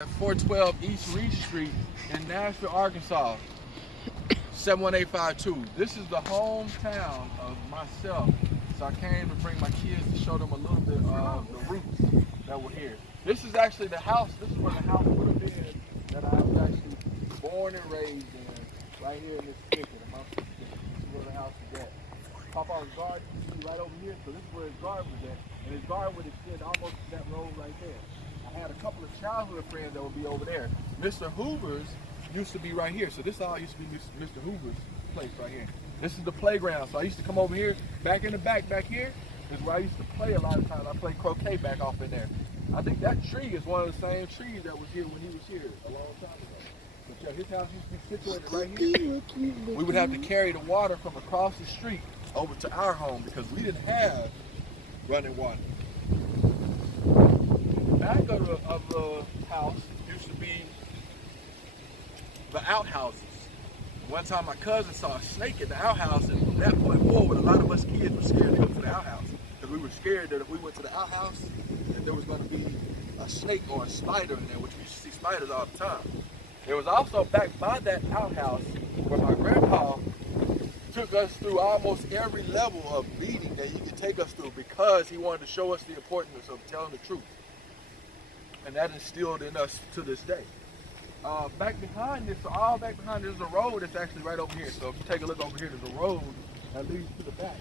At 412 East Reese Street in Nashville, Arkansas, 71852. This is the hometown of myself, so I came to bring my kids to show them a little bit of the roots that were here. This is actually the house. This is where the house would have been that I was actually born and raised in, right here in this thicket. This is where the house is at. Papa's garden, you see right over here, so this is where his garden was at, and his garden would extend almost to that road right there. I had a couple of childhood friends that would be over there. Mr. Hoover's used to be right here. So this all used to be Mr. Hoover's place right here. This is the playground. So I used to come over here, back in the back here, is where I used to play a lot of times. I played croquet back off in there. I think that tree is one of the same trees that was here when he was here a long time ago. But yeah, his house used to be situated right here. We would have to carry the water from across the street over to our home because we didn't have running water. Back of the house used to be the outhouses. One time my cousin saw a snake in the outhouse, and from that point forward, a lot of us kids were scared to go to the outhouse because we were scared that if we went to the outhouse, that there was going to be a snake or a spider in there, which we used to see spiders all the time. There was also back by that outhouse where my grandpa took us through almost every level of beating that he could take us through because he wanted to show us the importance of telling the truth. And that instilled in us to this day. Back behind this, all back behind there's a road that's actually right over here. So if you take a look over here, there's a road that leads to the back.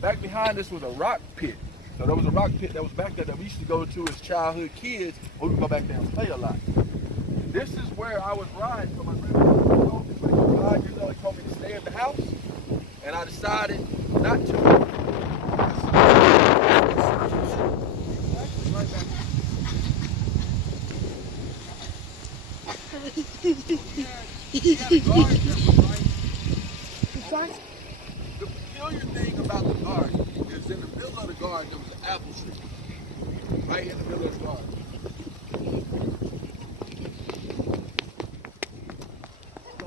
Back behind this was a rock pit. So there was a rock pit that was back there that we used to go to as childhood kids. We would go back there and play a lot. This is where I was riding. So my grandfather told me when he was 5 years old, he told me to stay at the house. And I decided not to. Right back here. He had a garden that was right. The peculiar thing about the garden is in the middle of the garden there was an apple tree. Right in the middle of the garden. So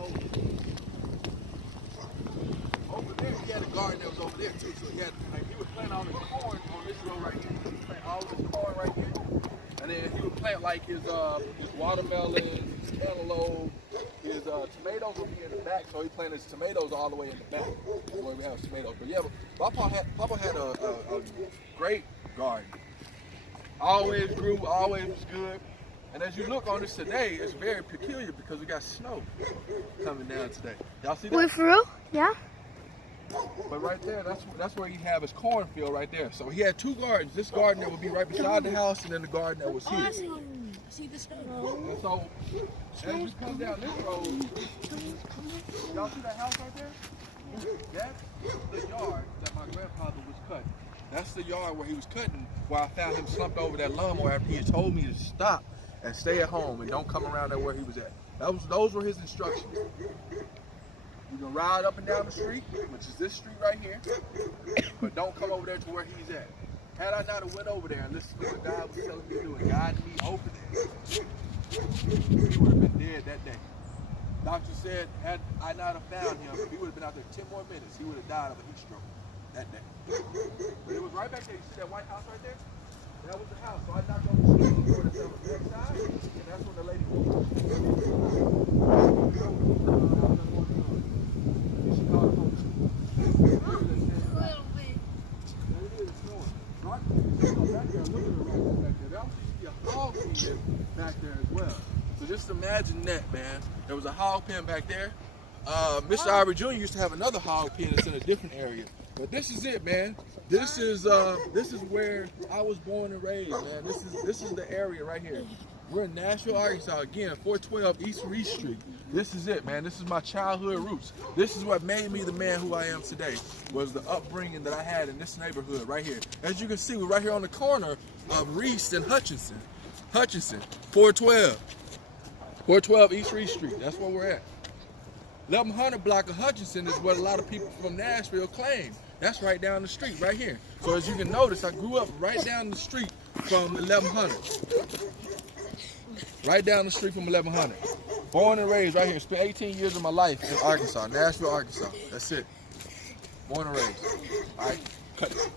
over there he had a garden that was over there too. So he had he would plant all his corn on this row right here. He would plant all his corn right here. And then he would plant like his watermelon, his cantaloupe, his tomatoes would be in the back, so he planted his tomatoes all the way in the back. That's where we have tomatoes. But yeah, Papa had a great garden. Always grew, always was good. And as you look on this today, it's very peculiar because we got snow coming down today. Y'all see that? Wait, for real? Yeah. But right there, that's where he have his cornfield right there. So he had two gardens. This garden that would be right beside the house, and then the garden that was here. I see the snow. And so, as you come down this road, y'all see that house right there? That's the yard that my grandfather was cutting. That's the yard where he was cutting, where I found him slumped over that lawnmower after he had told me to stop and stay at home and don't come around there where he was at. Those were his instructions. You can ride up and down the street, which is this street right here, but don't come over there to where he's at. Had I not have went over there and listened to what God was telling me to do and guided me over there, he would have been dead that day. Doctor said, had I not have found him, he would have been out there 10 more minutes. He would have died of a heat stroke that day. But it was right back there. You see that white house right there? That was the house. So I knocked on the door to the back side, and that's when the lady called. She called home. Back there as well. So just imagine that, man. There was a hog pen back there. Mr. Ivory Jr. used to have another hog pen that's in a different area. But this is it, man. This is where I was born and raised, man. This is the area right here. We're in Nashville, Arkansas. Again, 412 East Reese Street. This is it, man. This is my childhood roots. This is what made me the man who I am today, was the upbringing that I had in this neighborhood right here. As you can see, we're right here on the corner of Reese and Hutchinson. 412 East Reese Street. That's where we're at. 1100 block of Hutchinson is what a lot of people from Nashville claim. That's right down the street, right here. So as you can notice, I grew up right down the street from 1100. Right down the street from 1100. Born and raised right here. Spent 18 years of my life in Arkansas, Nashville, Arkansas. That's it. Born and raised. All right, cut it.